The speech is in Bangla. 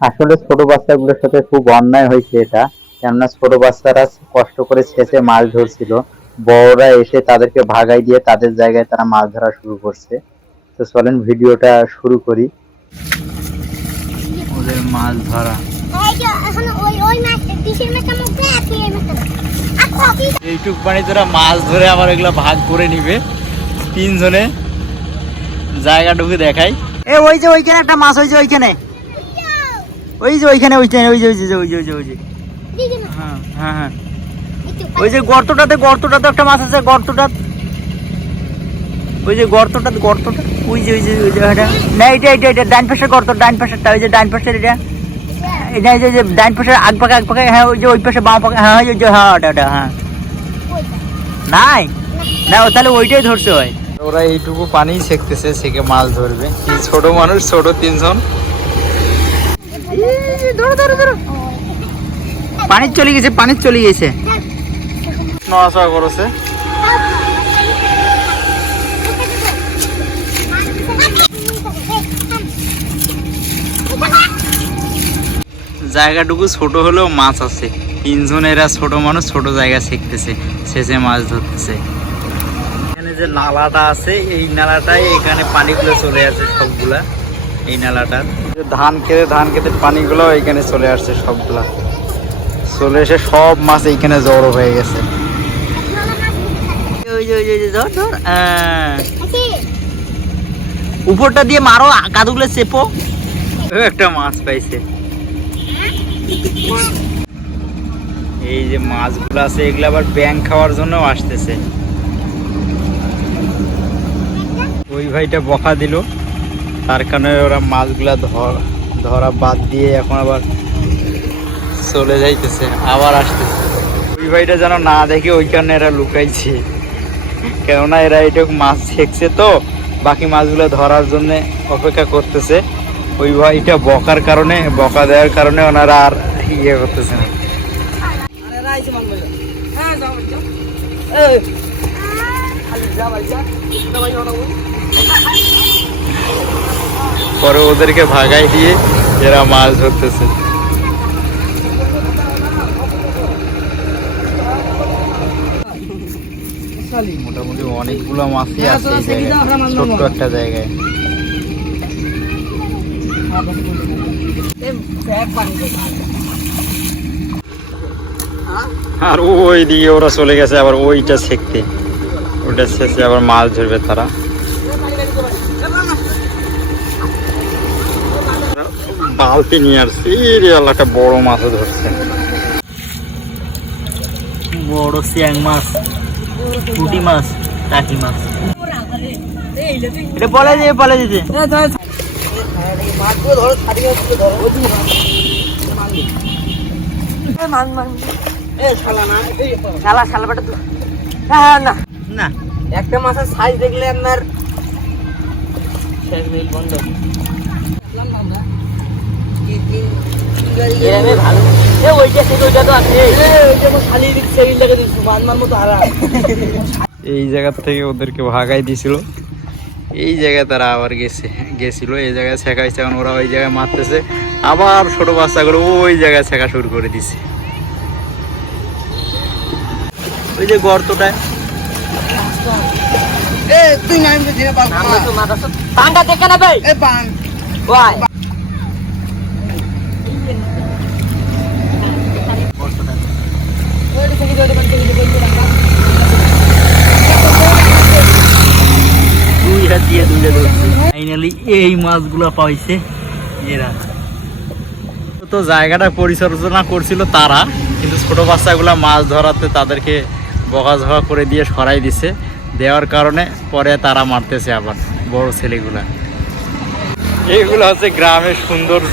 আসলে ছোট বাচ্চাগুলোর সাথে খুব অন্যায় হয়েছে এটা, কেননা ছোট বাচ্চারা কষ্ট করে ছেঁচে মাছ ধরছিল, বড়রা এসে তাদেরকে ভাগাই দিয়ে তাদের জায়গায় তারা মাছ ধরা শুরু করছে। তো চলেন ভিডিওটা শুরু করি। ওদের মাছ ধরা এইটুক পানি তোরা মাছ ধরে আবার এগুলো ভাগ করে নিবে তিনজনে। জায়গাটুকু দেখাই, ওই যে ওইখানে একটা মাছ হয়েছে, ওইখানে ওই যে ওইখানে ওইখানে ওই যে ওই যে ওই যে ওই যে ওই যে হ্যাঁ হ্যাঁ হ্যাঁ ওই যে গর্তটাতে একটা মাছ আছে, গর্তটা ওই যে গর্তটা ওই যে ওই যে ওই যে না এটা এটা এটা ডাইন পাশের গর্ত, ডাইন পাশেরটা ওই যে ডাইন পাশের এটা এটা এই যে ডাইন পাশের আগ পাকে হ্যাঁ ওই যে ওই পাশে বাম পাকে হ্যাঁ ওই যে হ্যাঁ ওটা হ্যাঁ নাই না তাহলে ওইটাই ধরতে হয়। ওরা এইটুকু পানি ছেঁকতেছে, ছেঁকে মাছ ধরবে। ছোট মানুষ, ছোট তিনজন পানি চলে গেছে নড়াচড়া করেছে। জায়গাটুকু ছোট হলেও মাছ আছে, তিনজনেরা ছোট মানুষ, ছোট জায়গা শিখতেছে, শেষে মাছ ধরতেছে। এখানে যে নালাটা আছে, এই নালাটাই এখানে পানিগুলো চলে আসছে সবগুলা। এই নালাটা ধান খেতে পানিগুলো এখানে চলে আসছে, সবগুলা চলে এসে সব মাছ এইখানে জড়ো হয়ে গেছে। উপরটা দিয়ে মারো, কাদুগুলো চেপো। একটা মাছ পাইছে। এই যে মাছগুলো আছে এগুলো আবার ব্যাং খাওয়ার জন্য আসতেছে। ওই ভাইটা বকা দিল, তার কারণে ওরা মাছগুলা ধরা বাদ দিয়ে এখন আবার চলে যাইতেছে, আবার আসতেছে। ওই ভাইটা যেন না দেখে ওই কারণে এরা লুকাইছে, কেননা এরা এইটুকু মাছ ছেঁকছে তো, বাকি মাছগুলো ধরার জন্য অপেক্ষা করতেছে। ওই ভাইটা বকা দেওয়ার কারণে ওনারা আর ইয়ে করতেছে না। পরে ওদেরকে ভাগাই দিয়ে এরা মাছ ধরতেছে। মোটামুটি অনেকগুলো মাছই আছে এই জায়গায়, ছোট্ট একটা জায়গায়। আর ওই দিকে ওরা চলে গেছে আবার ওইটা ছেঁকতে, ওইটা শেষে আবার মাছ ধরবে তারা। বালতি নিয়ে আসছে, একটা বড় মাছও ধরছে, বড় শিয়াং মাছ, পুঁটি মাছ, টাকি মাছ। এটা বলে দিতে না একটা মাছের সাইজ দেখলে আপনার বন্ধ। এই জায়গা থেকে ওদেরকে ভাগাই দিছিল, এই জায়গায় তারা আবার গেছিল, এই জায়গায় শেখাইছে। এখন ওরা ওই জায়গায় মারতেছে, আবার ছোট বাচ্চাগুলো ওই জায়গায় শেখা শুরু করে দিছে। ওই যে গর্তটায় তুই এই মাছগুলো পাইছে এরা। তো জায়গাটা পরিচর্যা করছিল তারা, কিন্তু ছোট বাচ্চাগুলা মাছ ধরাতে তাদেরকে বকাঝকা করে দিয়ে সরাই দিছে, দেওয়ার কারণে পরে তারা মারতেছে আবার বড় ছেলেগুলা। এইগুলো হচ্ছে গ্রামের সৌন্দর্য।